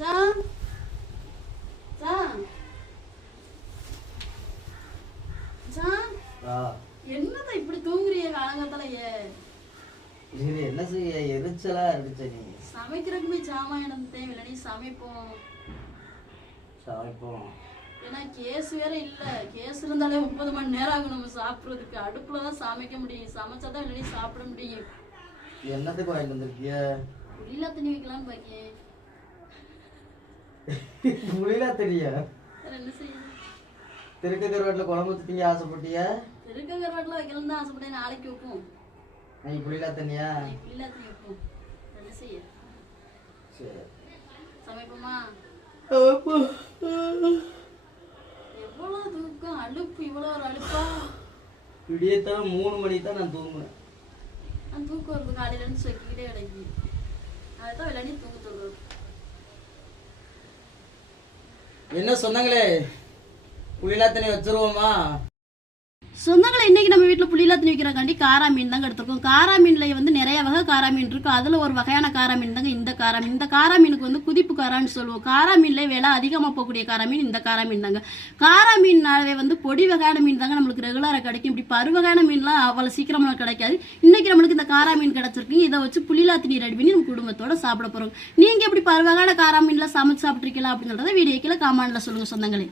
மச்சான் மச்சான் மச்சான் என்னடா இப்படி தூங்குறீங்க காலங்கத்தாலயே? இது என்ன செய்ய எரிச்சலா இருந்துச்சு. நீ சமைக்கிறதுக்கு போய் சாமான் தேவையில்லை, நீ சமைப்போம். ஏன்னா கேஸ் வேற இல்ல, கேஸ் இருந்தாலே 30 மணி நேரம் ஆகும் நம்ம சாப்பிடுறதுக்கு. அடுப்புலதான் சமைக்க முடியும், சமைச்சாதான் இல்லடி சாப்பிட முடியும். என்னத்துக்கு வாங்கிட்டு வந்திருக்கிய? புளிலா தண்ணி வைக்கலான்னு பாக்கேன். புளிலா தண்ணியா? என்ன செய்ய? திருக்க கருவாட்டுல குழம்பு ஊத்திங்க ஆசைப்பட்டிய? திருக்க கருவாட்டுல வைக்கலாம்னு தான் ஆசைப்பட்டேன். நாளைக்கு வைப்போம். நீ புளிலா தண்ணியா? புளிலா தண்ணி வைப்போம். என்ன செய்ய? சரி சமைப்போமா? எவ்வளவு தூக்கம், அலுப்பு, இவ்வளவு ஒரு அலுப்பா? விடியத்தால 3 மணிக்கு தான் நான் தூங்குனேன். நான் தூக்கம் வருது காலையில இருந்து சொக்கிக்கிட்டே கிடைக்கி. அதுதான் விளையாடி தூக்க சொல்றது. என்ன சொன்னாங்களே புளிலா தண்ணி வச்சிருவோமா? சொந்தங்களை இன்னைக்கு நம்ம வீட்டில் புளிலா தண்ணி வைக்கிறக்காண்டி காரா மீன் தாங்க எடுத்துருக்கோம். காரா மீன்ல வந்து நிறைய வகை காரா மீன் இருக்கு. அதுல ஒரு வகையான காரா மீன் தாங்க இந்த காரா மீன். இந்த காரா மீனுக்கு வந்து குதிப்பு காரான்னு சொல்லுவோம். காரா மீன்ல விலை அதிகமாக போகக்கூடிய காரா மீன் இந்த காரா மீன் தாங்க. காரா மீன்னாலே வந்து பொடி வகையான மீன் தாங்க நம்மளுக்கு ரெகுலராக கிடைக்கும். இப்படி பரு வகையான மீன்லாம் அவ்வளோ சீக்கிரமா கிடைக்காது. இன்னைக்கு நம்மளுக்கு இந்த காரா மீன் கிடைச்சிருக்கு. இதை வச்சு புளிலா தண்ணி ரெடி பண்ணி நம்ம குடும்பத்தோட சாப்பிட போறோம். நீங்க எப்படி பரு வகையான காரா மீன்ல சமைச்சு சாப்பிட்ருக்கலாம் அப்படின்னு சொல்றத வீடியோக்கில் கமெண்ட்ல சொல்லுங்க சொந்தங்களே.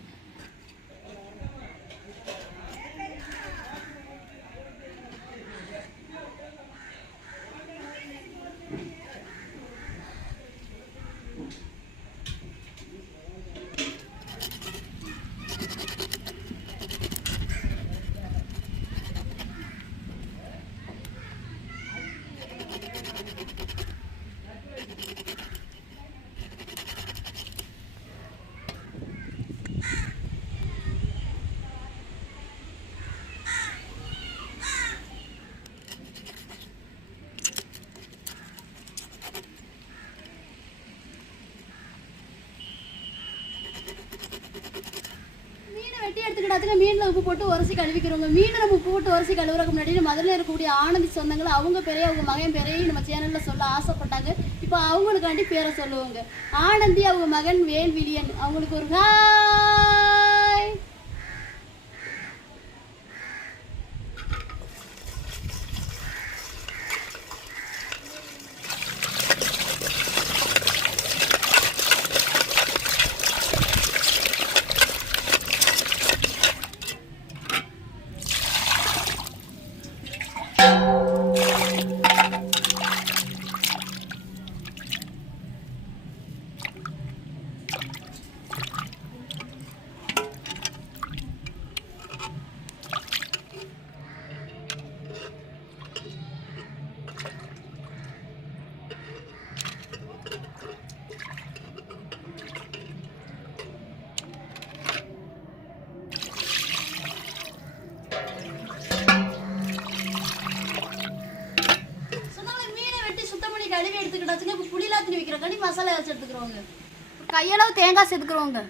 மீனில் உப்பு போட்டு உரசி கழுவிக்கிறோங்க. மீனை நம்ம உப்பு போட்டு உரசி கழுவுறதுக்கு முன்னாடி முதல்ல இருக்கக்கூடிய ஆனந்தி சொந்தங்களை அவங்க பேரையும் அவங்க மகன் பேரையும் நம்ம சேனலில் சொல்ல ஆசைப்பட்டாங்க. இப்போ அவங்களுக்காண்டி பேரை சொல்லுவாங்க. ஆனந்தி அவங்க மகன் வேல்விழியன், அவங்களுக்கு ஒரு ஹாய். கழுவி எடுத்துக்கிட்டாச்சுங்க. இப்போ புளிலா தண்ணி வைக்கிறக்காண்டி மசாலா அரைச்சி எடுத்துக்கிறோங்க. கையளவு தேங்காய் சேர்த்துக்கிறோங்க.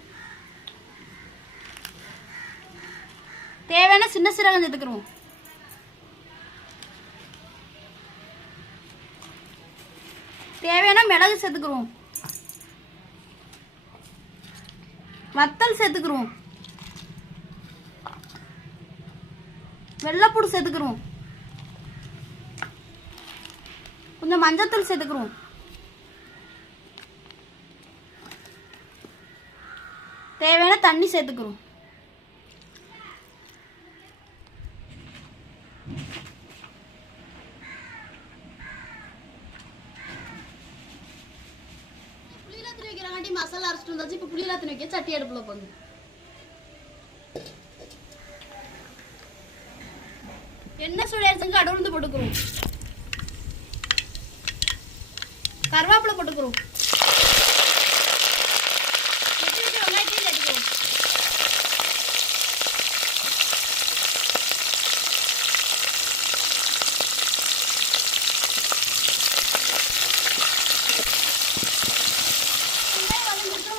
தேவையான சின்ன சீரகம் சேர்த்துக்கிறோம். தேவையான மிளகு சேர்த்துக்கிறோம். வத்தல் சேர்த்துக்கிறோம். வெள்ளைப்பூடு சேர்த்துக்கிறோம். கொஞ்சம் மஞ்சத்தூள் சேர்த்துக்கிறோம். தேவையான தண்ணி சேர்த்துக்கிறோம். புளிலா தண்ணி வைக்கிறக்காண்டி மசாலா அரைச்சிட்டு வந்தாச்சு. இப்போ புளிலா தண்ணி வைக்க சட்டி அடுப்புல போங்க. எண்ணெய் சூடாயிருச்சுங்க. அடுப்பு போட்டுக்கிறோம். கருவேப்பிலை போட்டுக்கிறோம். வெங்காயத்தையும் சேர்த்துக்கிறோம்.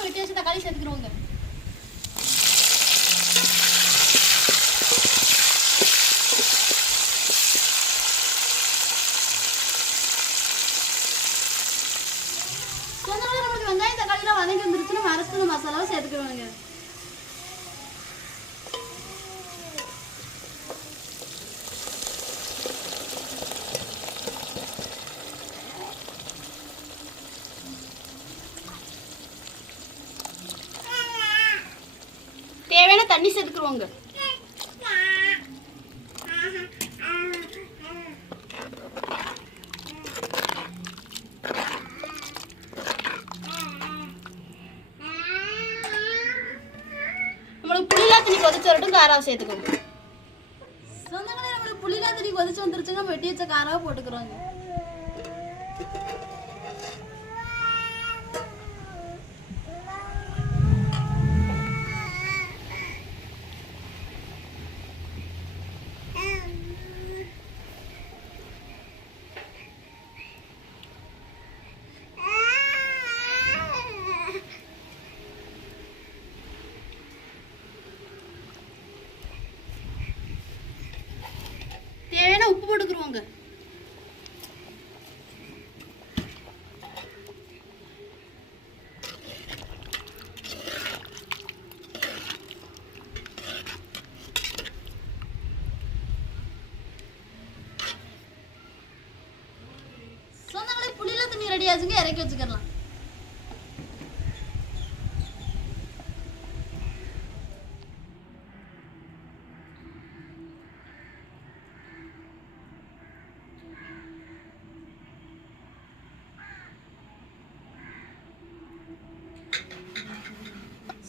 வெட்டி வச்சு தக்காளி சேர்த்துக்கிறோங்க. அளவு சேர்த்துக்குவாங்க. தேவையான தண்ணி சேர்த்துக்குவோங்க. நம்மளுக்கு புளிலா தண்ணி கொதிச்சு வரட்டும், காராவை சேர்த்துக்கோங்க. சொந்தங்களே நம்மளுக்கு புளிலா தண்ணி கொதிச்சு வந்துருச்சுங்க. வெட்டி வச்ச காராவை போட்டுக்கிறோங்க. தேவையான உப்பு போட்டுக்கிறோங்க. சொந்தங்களே புளியில தண்ணி ரெடி ஆச்சுங்க, இறக்கி வச்சுக்கலாம்.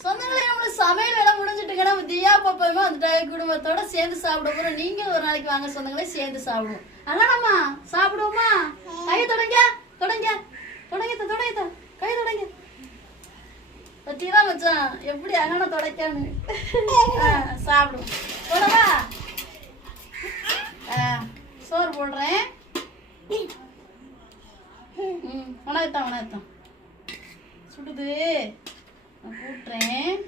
சொந்தங்களே நம்மளுக்கு சமையல் வேலை முடிஞ்சிட்டுங்க. நம்ம தியா பாப்பாயுமா வந்துட்டாங்க, குடும்பத்தோட சேர்ந்து சாப்பிட போறோம். நீங்க ஒரு நாளைக்கு வாங்க சொந்தங்களே, சேர்ந்து சாப்பிடுவோம். அண்ணாமா சாப்பிடுவோமா? கையை தொடங்க தொடங்க தொடங்க தொடங்க கை தொடங்க. பத்தியா மச்சான் எப்படி அண்ணனை தொடக்கான்னு சாப்பிடுவோம். போடவா? சோறு போடுறேன். வணக்கத்தான் வணக்கத்தான். சுடுது, நான் கூட்டுறேன்.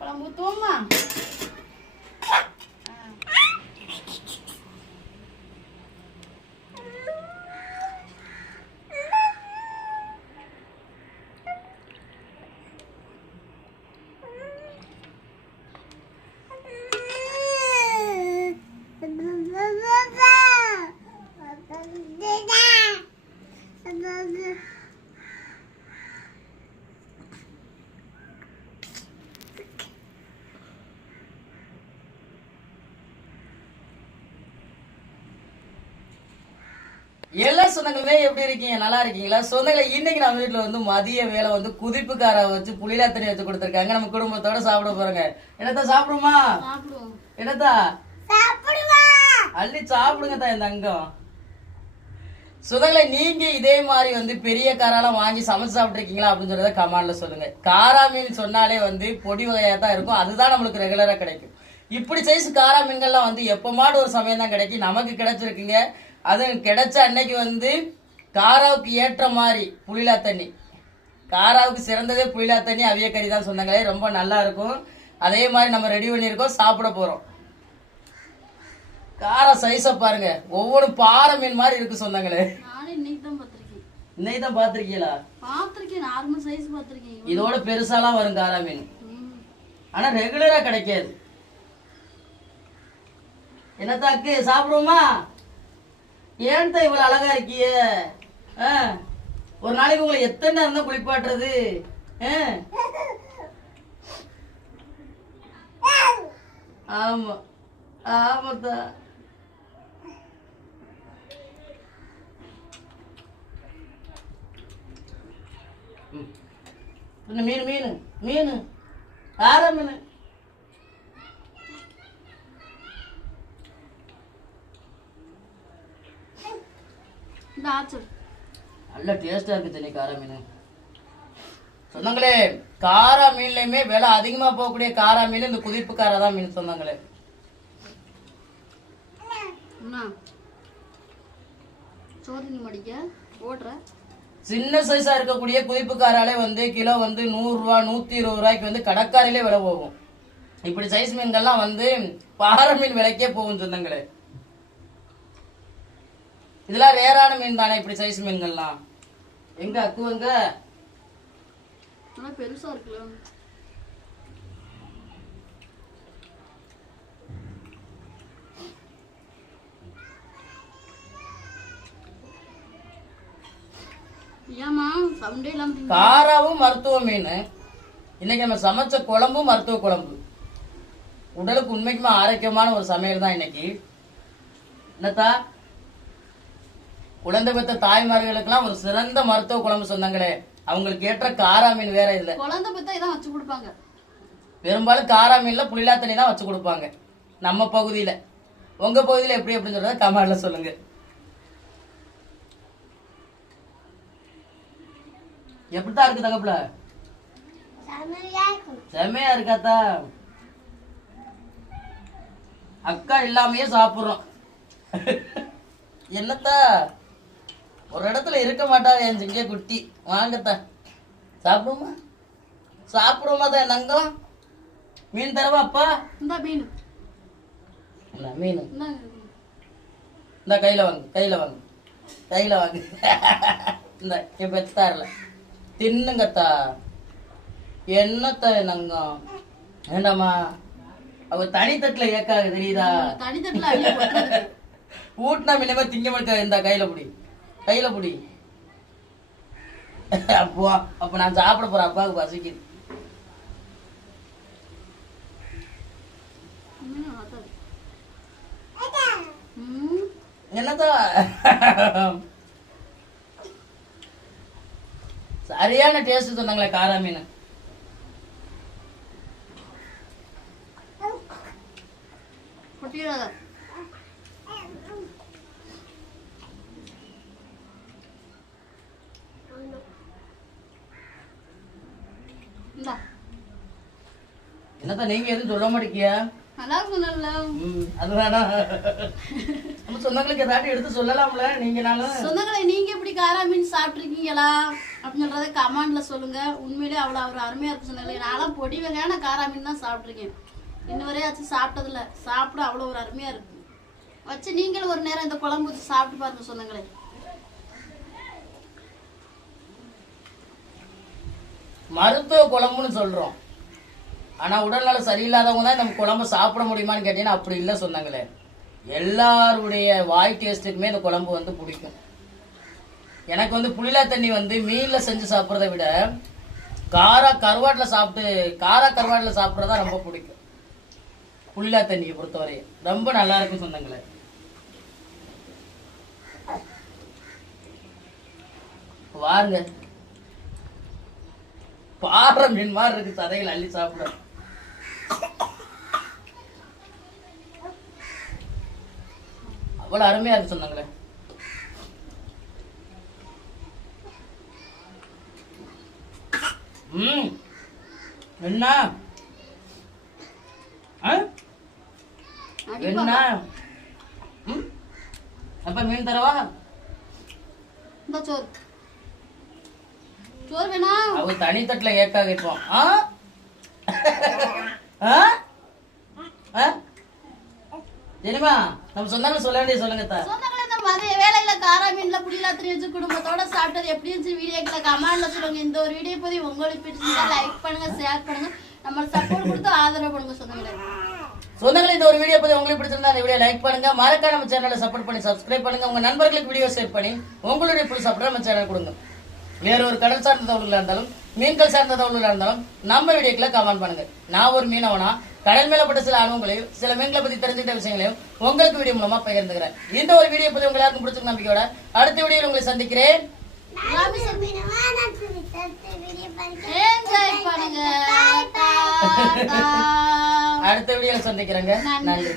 குழம்பு ஊற்றுவோம்மா? எல்லா சொந்தங்களுமே எப்படி இருக்கீங்க? நல்லா இருக்கீங்களா? சொந்தங்களை இன்னைக்கு நம்ம வீட்டுல வந்து மதிய வேலை வந்து குதிப்பு கார வச்சு புளிலா தண்ணி வச்சு கொடுத்துருக்காங்க. நம்ம குடும்பத்தோட சாப்பிட போறோங்க. என்னத்தா சாப்பிடுமா? என்னத்தா அள்ளி சாப்பிடுங்க தான் இந்த அங்கம். சொந்தங்களை நீங்க இதே மாதிரி வந்து பெரிய காரெல்லாம் வாங்கி சமைச்சு சாப்பிட்டுருக்கீங்களா அப்படின்னு சொல்றத கமெண்ட்ல சொல்லுங்க. காரா மீன் சொன்னாலே வந்து பொடி வகையா தான் இருக்கும், அதுதான் நம்மளுக்கு ரெகுலரா கிடைக்கும். இப்படி சைஸ் காரா மீன்கள்லாம் வந்து எப்பமாடு ஒரு சமயம் தான் கிடைக்கும். நமக்கு கிடைச்சிருக்குங்க. அது கிடைச்ச அன்னைக்கு வந்து காராவுக்கு ஏற்ற மாதிரி புளிலா தண்ணி, காராவுக்கு சிறந்ததே புளிலா தண்ணி அவிய கறி தான் சொன்னாங்களே, ரொம்ப நல்லா இருக்கும். அதே மாதிரி நம்ம ரெடி பண்ணியிருக்கோம், சாப்பிட போறோம். கார சைஸ பாருங்க, ஒவ்வொன்றும் பாறை மீன் மாதிரி இருக்கு சொன்னாங்களே. இன்னைக்கு தான் பாத்திருக்கீங்களா? இதோட பெருசாலாம் வரும் காரா மீன், ஆனா ரெகுலரா கிடைக்காது. என்னத்தாக்கு சாப்பிடுவோமா? ஏன் தான் இவ்வளவு அழகா இருக்கிய? ஒரு நாளைக்கு உங்களை எத்தனை நேரம் தான் குளிப்பாட்டுறது? ஆமா ஆமாத்தா. மீன் மீன் மீன் ஆற மீன் நல்ல டேஸ்டா இருக்கு தண்ணி காரா மீன். சொன்னாங்களே காரா மீன்லயுமே விலை அதிகமா போகக்கூடிய காரா மீன் இந்த குதிப்பு காரா தான் மீன் சொன்னாங்களே. சின்ன சைஸா இருக்கக்கூடிய குதிப்பு காராலே வந்து கிலோ வந்து 100 ரூபாய் 120 ரூபாய்க்கு வந்து கடற்காரிலே விலை போகும். இப்படி சைஸ் மீன்கள்லாம் வந்து பாறை மீன் விலைக்கே போகும் சொன்னாங்களே. இதெல்லாம் ரேரான மீன் தானே இப்படி சைஸ் மீன்கள்லாம். எங்க அக்குவங்க ஆனா பெருசா இருக்குல்ல. ஏமா சவுண்டே இல்லாம திங்க. காராவும் மருத்துவ மீன். இன்னைக்கு நம்ம சமைச்ச குழம்பும் மருத்துவ குழம்பு. உடலுக்கு உண்மைக்குமே ஆரோக்கியமான ஒரு சமையல் தான் இன்னைக்கு. என்னத்தா குழந்தை பெற்ற தாய்மார்களுக்கெல்லாம் ஒரு சிறந்த மருத்துவ குழம்பு சொன்னாங்களே, அவங்களுக்கு ஏற்ற காரா மீன் வேற இல்ல. குழந்தை பெத்தா இதான் வச்சு கொடுப்பாங்க. பெரும்பாலும் காரா மீன்ல புளிலா தண்ணி தான் வச்சு கொடுப்பாங்க நம்ம பகுதியில. உங்க பகுதியில எப்படி அப்படின்னு சொல்றத கமெண்ட்ல சொல்லுங்க. எப்படித்தான் இருக்கு தங்கப்புல? செம்மையா இருக்காத்தா. அக்கா இல்லாமையே சாப்பிடுறோம். என்னத்தா ஒரு இடத்துல இருக்க மாட்டா என் சிங்க குட்டி. வாங்கத்தா சாப்பிடுமா? சாப்பிடுமா தான் நங்கம்? மீன் தரவா அப்பா? இந்த மீன் மீன் இந்த கையில வாங்க, கையில வாங்க, கையில வாங்க. இந்த என் பெத்தாரில் தின்னுங்கத்தா. என்னத்தா நங்கம் வேண்டாமா? அவ தனித்தட்டுல ஏக்காக தெரியுதா? தனித்தட்டுல அள்ளி கொட்டுறது. ஊட்டினா மினிமா திங்க மாட்டேன். இந்த கையில புடி, கையில புடி. அப்போ அப்ப நான் சாப்பிட போறேன். அப்பாவுக்கு பசிக்குது. என்னத்தா சரியான டேஸ்ட் சொன்னாங்களே காரா மீன். என்னத்தா நீங்க எதுவும் சொல்ல மாட்டேங்கியா? அது வேணாம். நம்ம சொந்தங்களுக்கு ஏதாட்டி எடுத்து சொல்லலாம்ல நீங்கனாலும். சொந்தங்களை நீங்க எப்படி காரா மீன் சாப்பிட்டுருக்கீங்களா அப்படின்னு சொல்றத கமெண்ட்ல சொல்லுங்க. உண்மையிலே அவ்வளவு ஒரு அருமையா இருக்கு சொந்தங்களே. நான்லாம் பொடி வகையான காரா மீன் தான் சாப்பிட்டுருக்கேன். இன்ன வரையாச்சும் சாப்பிட்டதில்ல. சாப்பிட அவ்வளோ ஒரு அருமையா இருக்கு. வச்சு நீங்களும் ஒரு நேரம் இந்த குழம்பு ஊற்றி சாப்பிட்டு பாருங்க சொந்தங்களே. மருத்துவ குழம்புன்னு சொல்றோம். ஆனா உடல்நலம் சரியில்லாதவங்க தான் நம்ம குழம்பு சாப்பிட முடியுமான்னு கேட்டீங்கன்னா அப்படி இல்லை சொன்னாங்களே. எல்லாருடைய வாய் டேஸ்ட்டுக்குமே இந்த குழம்பு வந்து பிடிக்கும். எனக்கு வந்து புளிலா தண்ணி வந்து மீன்ல செஞ்சு சாப்பிட்றத விட காரா கருவாட்டில் சாப்பிட்றதா ரொம்ப பிடிக்கும். புளிலா தண்ணியை பொறுத்தவரை ரொம்ப நல்லா இருக்கும் சொன்னாங்களே. வாருங்க, பாறை மீன் மாதிரி இருக்கு. சதைகள் அள்ளி சாப்பிட அவ்வளவு அருமையா இருக்கு சொன்னாங்களே. என்ன என்ன அப்ப மீன் தரவா? இந்த சோறு சோறு வேணா? அவ தனித்தட்டுல ஏக்காக இருப்போம். தெரியுமா? நம்ம சொந்தங்களை சொல்ல வேண்டிய சொல்லுங்க. சொந்தங்களை இந்த மதிய வேலையில காரா மீன்ல புளிலா தண்ணி வச்சு குடும்பத்தோட சாப்பிட்டது எப்படி இருந்துச்சு வீடியோக்களை கமெண்ட்ல சொல்லுங்க. இந்த ஒரு வீடியோ பத்தி உங்களுக்கு பிடிச்சிருந்தா லைக் பண்ணுங்க, ஷேர் பண்ணுங்க, நம்ம சப்போர்ட் கொடுத்து ஆதரவு பண்ணுங்க சொந்தங்களே. சொந்தங்களே இந்த ஒரு வீடியோ பத்தி உங்களுக்கு பிடிச்சிருந்தா அந்த வீடியோ லைக் பண்ணுங்க. மறக்காம நம்ம சேனலை சப்போர்ட் பண்ணி சப்ஸ்கிரைப் பண்ணுங்க. உங்க நண்பர்களுக்கு வீடியோ ஷேர் பண்ணி உங்களுடைய புது சப்போர்ட் நம்ம சேனல் கொடுங்க. வேற ஒரு கடல் சார்ந்த தகவல்களா இருந்தாலும் மீன்கள் சார்ந்த தகவல்களா இருந்தாலும் நம்ம வீடியோக்களை கமெண்ட் பண்ணுங்க. நான் ஒரு மீனவனா கடல் மேலப்பட்ட சில அனுபவங்களையும் சில மீன்களை பத்தி தெரிஞ்சுக்கிட்ட விஷயங்களையும் உங்களுக்கு வீடியோ மூலமா பகிர்ந்துக்கிறேன். இந்த ஒரு வீடியோ பத்தி உங்க எல்லாருக்கும் பிடிச்சிருக்க நம்பிக்கையோட அடுத்த வீடியோவில் உங்களை சந்திக்கிறேன். அடுத்த வீடியோல சந்திக்கிறேங்க. நன்றி.